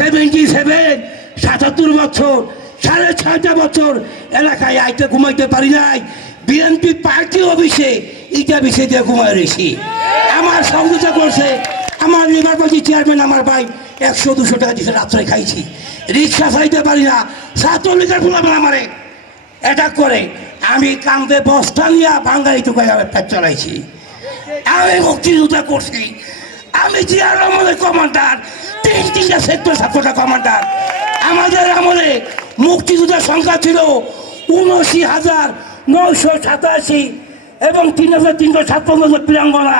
77 বছর 6.5 বছর এলাকায় আইতে ঘুমাইতে পারি নাই। বিএনপি পার্টি অফিসে ইটা বিষে দিয়ে ঘুমাই রয়েছি। আমার সহযোগিতা করছে আমার লিবার পার্টি চেয়ারম্যান আমার ভাই 100-200 টাকা দিচ্ছে, রাত্রে খাইছি। রিক্সা চাইতে পারি না, ছাত্রলীগের বলবেন আমারে অ্যাটাক করে। আমি কান্দে বস্তা নিয়ে বাঙালি টুকাই পেট চালাইছি। আমি মুক্তিযোদ্ধা করছি। আমি জিয়ার আমলের কমান্ডার, 3টা সেক্টর 7টা কমান্ডার। আমাদের আমলে মুক্তিযোদ্ধার সংখ্যা ছিল 79,987 এবং 3,356 বীরাঙ্গনা,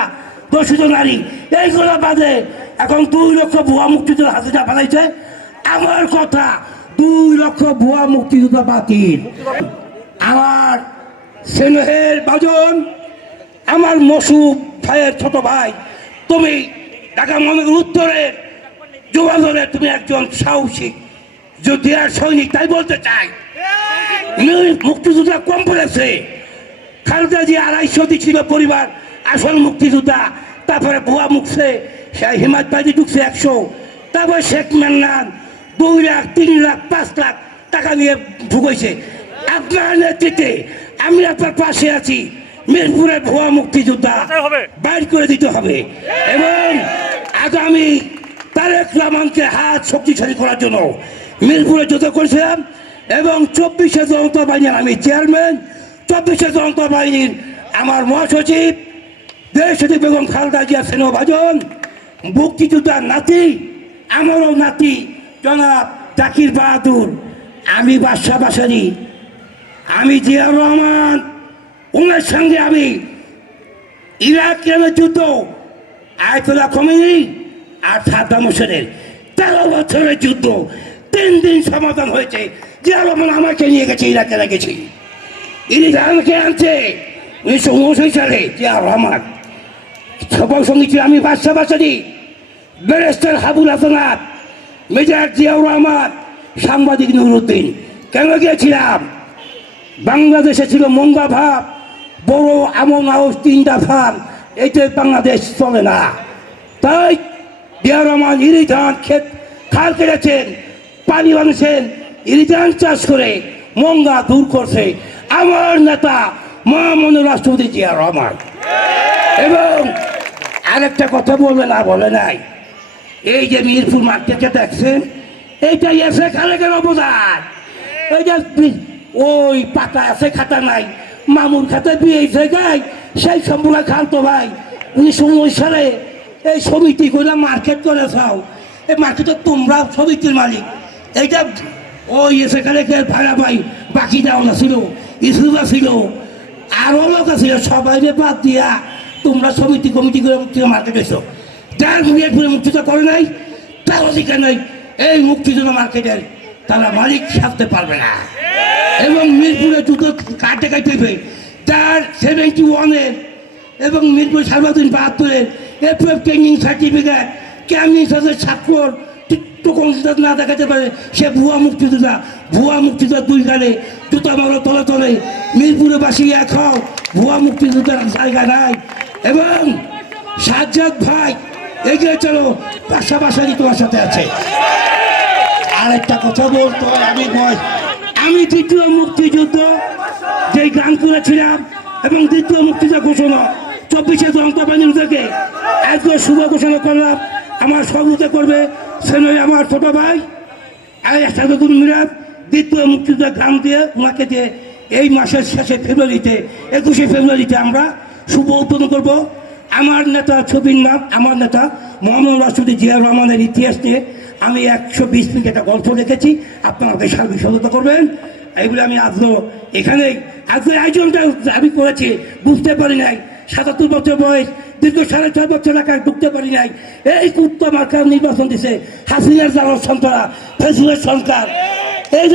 দর্শিত নারী। এইগুলো বাদে এখন 2 লক্ষ ভুয়া মুক্তিযোদ্ধা হাজিরা বানাইছে। আমার কথা 2 লক্ষ ভুয়া মুক্তিযোদ্ধা বাতিল। আমার স্নেহের বাজন, আমার মসুব ভাইয়ের ছোট ভাই, তুমি ঢাকা মহানগর উত্তরের যুবদলের তুমি একজন সাহসী যুদ্ধের সৈনিক, তাই বলতে চাই। মুক্তিযোদ্ধা কম পড়েছে। খালেদা জি 250 ছিল পরিবার আসল মুক্তিযোদ্ধা, তারপরে ভুয়া মুখছে হিমায়ত বাজি ঢুকছে 100, তারপরে শেখ মান্নান 2 লাখ 3 লাখ 5 লাখ টাকা নিয়ে ঢুকেছে। আপনার নেতৃত্বে আমি আপনার পাশে আছি। মিরপুরের ভুয়া মুক্তিযোদ্ধা বাইর করে দিতে হবে এবং আগামী তারেক রহমানকে হাত শক্তিশালী করার জন্য মিরপুরে যুদ্ধ করেছিলাম এবং 24শে জনতা বাহিনীর আমি চেয়ারম্যান, 24শে জনতা বাহিনীর আমার মহাসচিব দেশসচিব বেগম খালেদা জিয়া স্নেহভাজন, মুক্তিযোদ্ধার নাতি, আমারও নাতি জনাব জাকির বাহাদুর, আমি বাদশা বাসারি, আমি জিয়াউর রহমান, ওনার সঙ্গে আমি ইরাকের যুদ্ধ, আয়াতুল্লাহ খোমেনি আর সাদ্দাম হোসেনের 13 বছরের যুদ্ধ 3 দিন সমাধান হয়েছে। জিয়াউর রহমান আমাকে নিয়ে গেছে, ইরাকে গেছি, ইরানকে আনছে 1959 সালে জিয়াউর রহমান। সবার সঙ্গে ছিল আমি বাদশা বাসারি, ব্যারিস্টার হাবুল হাসানাত, মেজর জিয়াউর রহমান, সাংবাদিক নুরুদ্দিন। কেন গিয়েছিলাম? বাংলাদেশে ছিল মন্দা ভাব, বড় আমন হাউস 3টা ফার্ম, এইটাই বাংলাদেশ চলে না। তাই জিয়াউর রহমান ইরিধান ক্ষেত খাল কেটেছেন, পানি বানিয়েছেন, ইরিধান চাষ করে মঙ্গা দূর করছে আমার নেতা মহামান্য রাষ্ট্রপতি জিয়াউর রহমান। এবং আরেকটা কথা বলবে না বলে নাই, এই যে মিরপুর মার্কেটে দেখছেন, এইটাই এসে খালেকের অবদান। এই যে ওই পাতা আছে খাতা নাই, মামুর খাতে বিয়ে জায়গায় সেই সম্পূর্ণ খালতো ভাই 1919 সালে এই সমিতি করে মার্কেট করে চাও। এই মার্কেটে তোমরা সমিতির মালিক। এইটা ওই এসে খালেকের ভাড়া ভাই বাকি দেওয়া না ছিল, ইসুরা ছিল, আরও লোক ছিল, সবাই বাদ দিয়া তোমরা সমিতি কমিটি করে মার্কেট এসো। যার মিরপুরে মুক্তিযোদ্ধা করে নাই তার অধিকার নাই এই মুক্তিযোদ্ধা মার্কেটের, তারা মালিক ছাড়তে পারবে না। এবং মিরপুরে যুদ্ধ কাটে কাটবে তার 71-এর এবং মিরপুর 72-এর এফএফ ট্রেনিং সার্টিফিকেট কেমনি সাথে স্বাক্ষর না দেখাতে পারে, সে ভুয়া মুক্তিযোদ্ধা। ভুয়া মুক্তিযোদ্ধা 2 গালে জুতা মারো তলে তলে, মিরপুরে বাসি এখন ভুয়া মুক্তিযোদ্ধার জায়গা নাই। এবং সাজ্জাদ ভাই এগিয়ে চলো, পাশাপাশি তোমার সাথে আছে। আরেকটা কথা বলতে হয়, আমি 2য় মুক্তিযুদ্ধ যেই গান করেছিলাম এবং 2য় মুক্তিযুদ্ধ ঘোষণা 24শে জনতা বাহিনীর থেকে আজকে শুভ ঘোষণা করলাম। আমার সহযোগিতা করবে সেনই আমার ছোট ভাই সাদুল মিরাজ। 2য় মুক্তিযুদ্ধ গান দিয়ে ওনাকে দিয়ে এই মাসের শেষে ফেব্রুয়ারিতে 21শে ফেব্রুয়ারিতে আমরা শুভ উদ্বোধন করব। আমার নেতা ছবির নাম, আমার নেতা মহামান্য রাষ্ট্রপতি জিয়াউর রহমানের ইতিহাস নিয়ে আমি 120 মিনিট একটা গল্প রেখেছি, আপনারা সার্বিক সহায়তা করবেন। এইগুলো আমি এখানেই আজকের আয়োজনটা আমি করেছি, বুঝতে পারি নাই। 77 বছর বয়স, দীর্ঘ 6.5 বছর এলাকায় ঢুকতে পারি নাই। এই কুত্তা মার্কার নির্বাচন দিছে হাসিনার জ্বালার সন্তানরা, ফেসবুকের সরকার। এই